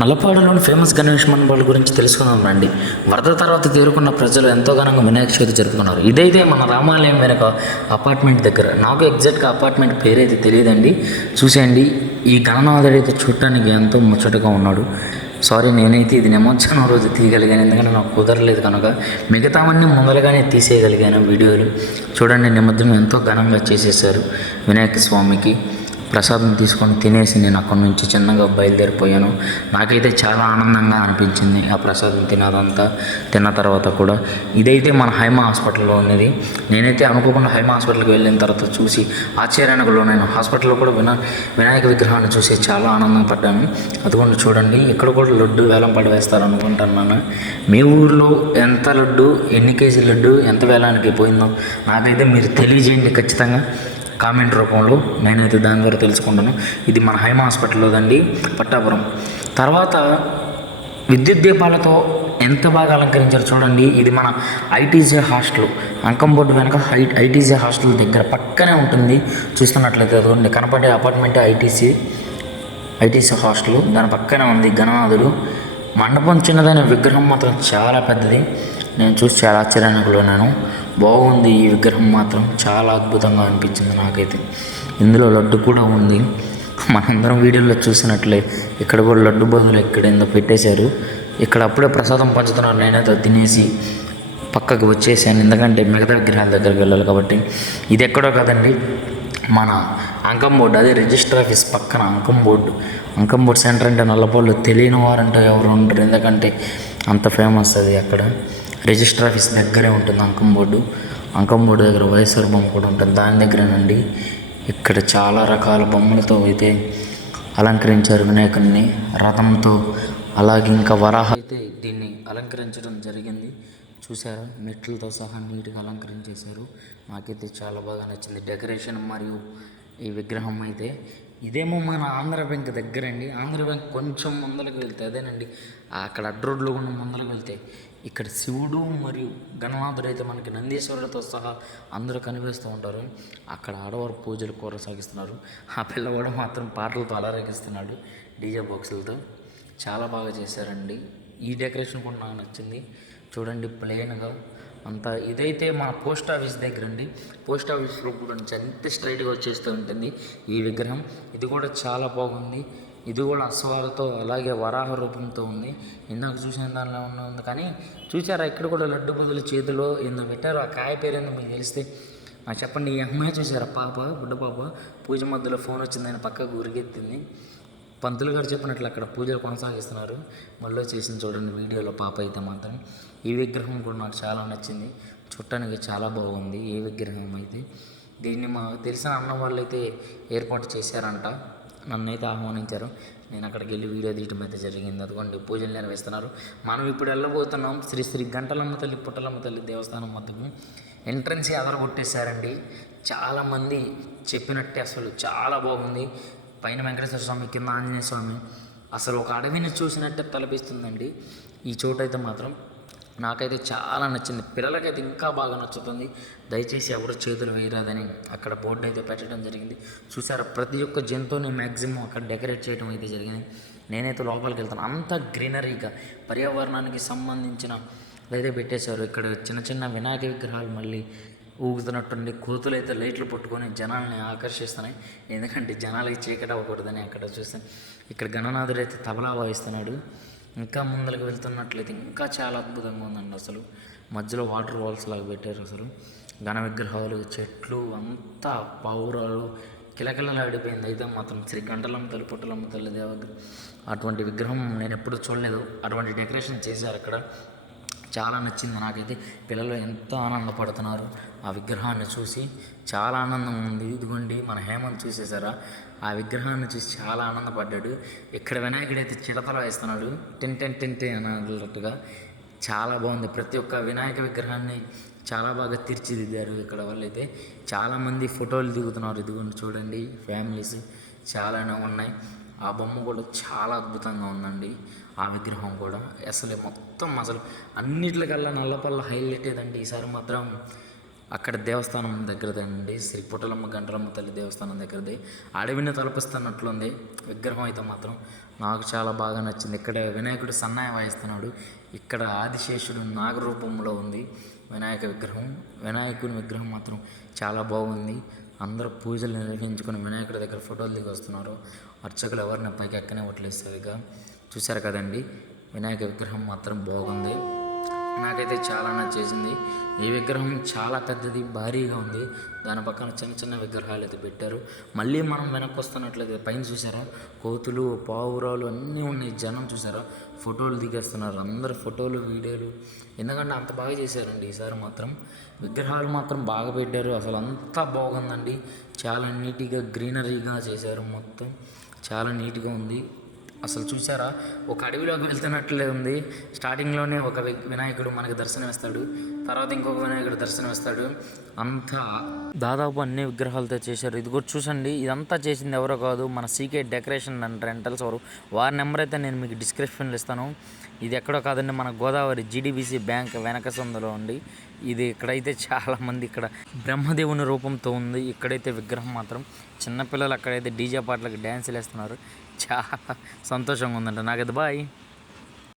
నల్లపాడులోని famous Ganesh మండపాల గురించి తెలుసుకుందాం రండి. వరద తర్వాత తేరుకున్న ప్రజలు ఎంతో ఘనంగా వినాయక చవితి జరుపుకున్నారు. ఇదైతే మన రామాలయం వెనక అపార్ట్మెంట్ దగ్గర. నాకు ఎగ్జాక్ట్గా అపార్ట్మెంట్ పేరైతే తెలియదండి. చూసేయండి, ఈ గణనాథుడైతే చూడటానికి ఎంతో ముచ్చటగా ఉన్నాడు. సారీ, నేనైతే ఇది నిమజ్జనం రోజు తీయగలిగాను, ఎందుకంటే నాకు కుదరలేదు కనుక. మిగతావన్నీ ముందరగానే తీసేయగలిగాను వీడియోలు. చూడండి, నిమజ్జనం ఎంతో ఘనంగా చేసేసారు. వినాయక స్వామికి ప్రసాదం తీసుకొని తినేసి నేను అక్కడి నుంచి చిన్నగా బయలుదేరిపోయాను. నాకైతే చాలా ఆనందంగా అనిపించింది ఆ ప్రసాదం తిన్న తర్వాత కూడా. ఇదైతే మన హైమా హాస్పిటల్లో ఉన్నది. నేనైతే అనుకోకుండా హైమా హాస్పిటల్కి వెళ్ళిన తర్వాత చూసి ఆశ్చర్యానికి లోనైన. హాస్పిటల్లో కూడా వినాయక విగ్రహాన్ని చూసి చాలా ఆనందం పడ్డాను. అదిగోండి చూడండి, ఇక్కడ కూడా లడ్డు వేలం పడివేస్తారు అనుకుంటున్నాను. మీ ఊర్లో ఎంత లడ్డు, ఎన్ని కేజీ లడ్డు ఎంత వేలానికి పోయిందో నాకైతే మీరు తెలియజేయండి ఖచ్చితంగా కామెంట్ రూపంలో. నేనైతే దాని ద్వారా తెలుసుకుంటాను. ఇది మన హైమా హాస్పిటల్లోదండి, పట్టాపురం. తర్వాత విద్యుత్ దీపాలతో ఎంత బాగా అలంకరించారు చూడండి. ఇది మన ఐటీజే హాస్టల్, అంకం బోర్డు వెనక ఐటీజే హాస్టల్ దగ్గర పక్కనే ఉంటుంది. చూస్తున్నట్లయితే అదిగోండి కనపడే అపార్ట్మెంటే ఐటీసీ హాస్టల్, దాని పక్కనే ఉంది గణనాథుడు. మండపం చిన్నదైన విగ్రహం మాత్రం చాలా పెద్దది. నేను చూసి చాలా ఆశ్చర్యానికి లోనాను. బాగుంది ఈ విగ్రహం మాత్రం, చాలా అద్భుతంగా అనిపించింది నాకైతే. ఇందులో లడ్డు కూడా ఉంది. మనందరం వీడియోలో చూసినట్లే ఇక్కడ కూడా లడ్డు బదులు ఇక్కడ ఏందో పెట్టేశారు. ఇక్కడ అప్పుడే ప్రసాదం పంచుతున్నారు. నేనైతే తినేసి పక్కకు వచ్చేసాను, ఎందుకంటే మిగతా విగ్రహాల దగ్గరికి వెళ్ళాలి కాబట్టి. ఇది ఎక్కడో కదండి, మన అంకం బోర్డు, అదే రిజిస్టర్ ఆఫీస్ పక్కన అంకం బోర్డు సెంటర్. అంటే నల్లపాడులో తెలియని వారంటే ఎవరు ఉండరు, ఎందుకంటే అంత ఫేమస్ అది. అక్కడ రిజిస్టర్ ఆఫీస్ దగ్గరే ఉంటుంది అంకం బోర్డు దగ్గర వైఎస్ఆర్ బొమ్మ కూడా ఉంటుంది, దాని దగ్గరేనండి. ఇక్కడ చాలా రకాల బొమ్మలతో అయితే అలంకరించారు వినాయకుడిని, రథంతో, అలాగే ఇంకా వరాహ అయితే దీన్ని అలంకరించడం జరిగింది. చూసారా, మెట్లతో సహా నీట్గా అలంకరించేశారు. నాకైతే చాలా బాగా నచ్చింది డెకరేషన్ మరియు ఈ విగ్రహం అయితే. ఇదేమో మన ఆంధ్ర బ్యాంక్ దగ్గరండి. ఆంధ్ర బ్యాంక్ కొంచెం ముందరకు వెళ్తే అదేనండి, అక్కడ అడ్డ రోడ్లో ఉన్న ముందరకు వెళ్తే ఇక్కడ శివుడు మరియు గణనాథుడు అయితే మనకి నందీశ్వరులతో సహా అందరూ కనిపిస్తూ ఉంటారు. అక్కడ ఆడవారు పూజలు కొనసాగిస్తున్నారు. ఆ పిల్లవాడు మాత్రం పాటలతో అలరేగిస్తున్నాడు డీజే బాక్సులతో. చాలా బాగా చేశారండి. ఈ డెకరేషన్ కూడా నాకు నచ్చింది. చూడండి, ప్లెయిన్గా అంతా. ఇదైతే మన పోస్ట్ ఆఫీస్ దగ్గర అండి. పోస్ట్ ఆఫీస్లో కూడా ఎంత స్ట్రైట్గా వచ్చేస్తూ ఉంటుంది ఈ విగ్రహం. ఇది కూడా చాలా బాగుంది. ఇది కూడా అశ్వాలతో అలాగే వరాహ రూపంతో ఉంది. ఇందాక చూసిన దానిలో ఉంది. కానీ చూసారా, ఇక్కడ కూడా లడ్డు బదులు చేతిలో ఏందో పెట్టారు. ఆ కాయ పేరు ఏందో మీకు తెలిస్తే నాకు చెప్పండి. ఈ అమ్మాయి చూసారా, బుడ్డ పాప పూజ మధ్యలో ఫోన్ వచ్చిందని పక్కకు ఉరిగెత్తింది. పంతులు గారు చెప్పినట్లు అక్కడ పూజలు కొనసాగిస్తున్నారు. మళ్ళీ చేసింది చూడండి వీడియోలో పాప అయితే మాత్రం. ఈ విగ్రహం కూడా నాకు చాలా నచ్చింది, చూడటానికి చాలా బాగుంది ఈ విగ్రహం అయితే. దీన్ని మాకు తెలిసిన అన్న వాళ్ళు అయితే ఏర్పాటు చేశారంట, నన్నైతే ఆహ్వానించారు. నేను అక్కడికి వెళ్ళి వీడియో తీయటం అయితే జరిగింది. అదిగోండి పూజలు నిర్వహిస్తున్నారు. మనం ఇప్పుడు వెళ్ళబోతున్నాం శ్రీ గంటలమ్మ తల్లి పుట్టలమ్మ తల్లి దేవస్థానం వద్దకు. ఎంట్రన్స్ అదరగొట్టేశారండి. చాలామంది చెప్పినట్టే అసలు చాలా బాగుంది. పైన వెంకటేశ్వర స్వామి, కింద ఆంజనేయ స్వామి, అసలు ఒక అడవిని చూసినట్టే తలపిస్తుందండి ఈ చోటు అయితే మాత్రం. నాకైతే చాలా నచ్చింది, పిల్లలకైతే ఇంకా బాగా నచ్చుతుంది. దయచేసి ఎవరు చేతులు వేయరాదని అక్కడ బోర్డు అయితే పెట్టడం జరిగింది. చూసారా, ప్రతి ఒక్క జంతువుని మ్యాక్సిమం అక్కడ డెకరేట్ చేయడం అయితే జరిగింది. నేనైతే లోపలికి వెళ్తాను. అంతా గ్రీనరీగా పర్యావరణానికి సంబంధించిన అయితే పెట్టేశారు. ఇక్కడ చిన్న చిన్న వినాయక విగ్రహాలు మళ్ళీ ఊగుతున్నట్టుండి, కోతులు అయితే లైట్లు పట్టుకొని జనాల్ని ఆకర్షిస్తున్నాయి. ఎందుకంటే జనాలకి చీకటి అవ్వకూడదని అక్కడ చూస్తాను. ఇక్కడ గణనాథుడు అయితే తబలా వాయిస్తున్నాడు. ఇంకా ముందరికి వెళ్తున్నట్లయితే ఇంకా చాలా అద్భుతంగా ఉందండి. అసలు మధ్యలో వాటర్ వాల్స్ లాగా పెట్టారు. అసలు ఘన విగ్రహాలు, చెట్లు, అంతా పౌరాలు కిలకిలలాడిపోయింది. అయితే మాత్రం శ్రీ గంటలమ్మ తల్లి పుట్టలమ్మ తల్లి అటువంటి విగ్రహం నేను ఎప్పుడూ చూడలేదు. అటువంటి డెకరేషన్ చేశారు అక్కడ. చాలా నచ్చింది నాకైతే. పిల్లలు ఎంతో ఆనందపడుతున్నారు ఆ విగ్రహాన్ని చూసి, చాలా ఆనందం ఉంది. ఇదిగోండి మన హేమంత్ చూసేసారా, ఆ విగ్రహాన్ని చూసి చాలా ఆనందపడ్డాడు. ఇక్కడ వినాయకుడు అయితే చిడతలు వేస్తున్నాడు, టెంటే అన్నట్టుగా. చాలా బాగుంది. ప్రతి ఒక్క వినాయక విగ్రహాన్ని చాలా బాగా తీర్చిదిద్దారు ఇక్కడ వాళ్ళైతే. చాలామంది ఫోటోలు దిగుతున్నారు. ఇదిగోండి చూడండి, ఫ్యామిలీస్ చాలానే ఉన్నాయి. ఆ బొమ్మ కూడా చాలా అద్భుతంగా ఉందండి. ఆ విగ్రహం కూడా అసలు అన్నిట్లకల్లా నల్లపల్ల హైలైట్ ఏదండి ఈసారి మాత్రం అక్కడ దేవస్థానం దగ్గరదండి, శ్రీ పుట్టలమ్మ గంటలమ్మ తల్లి దేవస్థానం దగ్గరది. అడవిని తలపిస్తున్నట్లుంది విగ్రహం అయితే మాత్రం. నాకు చాలా బాగా నచ్చింది. ఇక్కడ వినాయకుడు సన్నాయి వాయిస్తున్నాడు. ఇక్కడ ఆదిశేషుడు నాగరూపంలో ఉంది వినాయక విగ్రహం. వినాయకుని విగ్రహం మాత్రం చాలా బాగుంది. అందరూ పూజలు నిర్వహించుకుని వినాయకుడి దగ్గర ఫోటోలు దిగి వస్తున్నారు. అర్చకులు ఎవరిని పైకి ఎక్కనివ్వట్లేదు సరిగా. చూశారు కదండి, వినాయక విగ్రహం మాత్రం బాగుంది. నాకైతే చాలా నచ్చేసింది. ఈ విగ్రహం చాలా పెద్దది, భారీగా ఉంది. దాని పక్కన చిన్న చిన్న విగ్రహాలు అయితే పెట్టారు. మళ్ళీ మనం వెనక్కి వస్తున్నట్లయితే పైన చూసారా, కోతులు, పావురాలు అన్నీ ఉన్నాయి. జనం చూసారా, ఫోటోలు దిగేస్తున్నారు. అందరు ఫోటోలు, వీడియోలు. ఎందుకంటే అంత బాగా చేశారండి ఈసారి మాత్రం. విగ్రహాలు మాత్రం బాగా పెట్టారు. అసలు అంతా బాగుందండి. చాలా నీట్గా గ్రీనరీగా చేశారు. మొత్తం చాలా నీట్గా ఉంది. అసలు చూసారా, ఒక అడవిలోకి వెళ్తున్నట్లే ఉంది. స్టార్టింగ్లోనే ఒక వినాయకుడు మనకు దర్శనమిస్తాడు, తర్వాత ఇంకొక వినాయకుడు దర్శనమిస్తాడు. అంతా దాదాపు అన్ని విగ్రహాలతో చేశారు. ఇది కూడా చూసండి, ఇదంతా చేసింది ఎవరో కాదు, మన సీకే డెకరేషన్ అండ్ రెంటల్స్ వారి నెంబర్ అయితే నేను మీకు డిస్క్రిప్షన్లో ఇస్తాను. ఇది ఎక్కడో కాదండి, మన గోదావరి జీడీబీసీ బ్యాంక్ వెనక సందులో ఉంది ఇది. ఇక్కడైతే చాలామంది ఇక్కడ బ్రహ్మదేవుని రూపంతో ఉంది. ఇక్కడైతే విగ్రహం మాత్రం చిన్నపిల్లలు అక్కడైతే డీజే పాటలకు డ్యాన్సులు వేస్తున్నారు. చాలా సంతోషంగా ఉందంట నాకైతే. బాయ్.